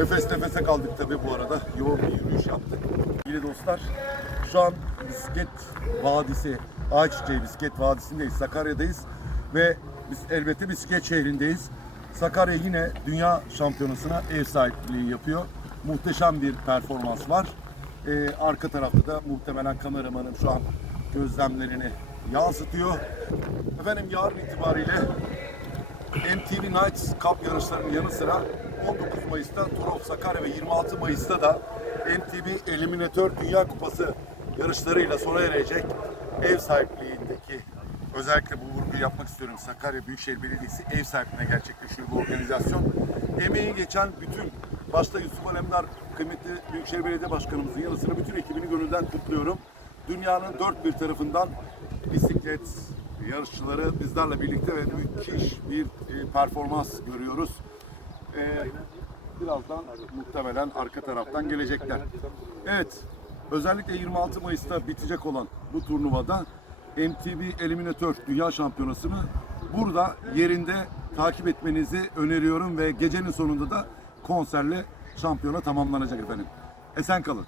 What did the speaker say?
Nefes nefese kaldık tabii bu arada. Yoğun bir yürüyüş yaptık. Sevgili dostlar, şu an bisiklet vadisi, Ağaççıkçay Bisiklet Vadisi'ndeyiz, Sakarya'dayız. Ve biz elbette bisiklet şehrindeyiz. Sakarya yine dünya şampiyonasına ev sahipliği yapıyor. Muhteşem bir performans var. Ee, arka tarafta da muhtemelen kameramanım şu an gözlemlerini yansıtıyor. Efendim yarın itibariyle MTV Nights Cup yarışlarının yanı sıra 19 Mayıs'ta Tour of Sakarya ve 26 Mayıs'ta da MTV Eliminatör Dünya Kupası yarışlarıyla sona erecek ev sahipliğindeki özellikle bu vurguyu yapmak istiyorum. Sakarya Büyükşehir Belediyesi ev sahipliğine gerçekleşiyor bu organizasyon. Emeği geçen bütün başta Yusuf Alemdar kıymetli Büyükşehir Belediye Başkanımızın yanı sıra bütün ekibini gönülden kutluyorum. Dünyanın dört bir tarafından bisiklet yarışçıları bizlerle birlikte ve müthiş bir e, performans görüyoruz. E, birazdan muhtemelen arka taraftan gelecekler. Evet, özellikle 26 Mayıs'ta bitecek olan bu turnuvada MTB Eliminatör Dünya Şampiyonası'nı burada yerinde takip etmenizi öneriyorum ve gecenin sonunda da konserle şampiyona tamamlanacak efendim. Esen kalın.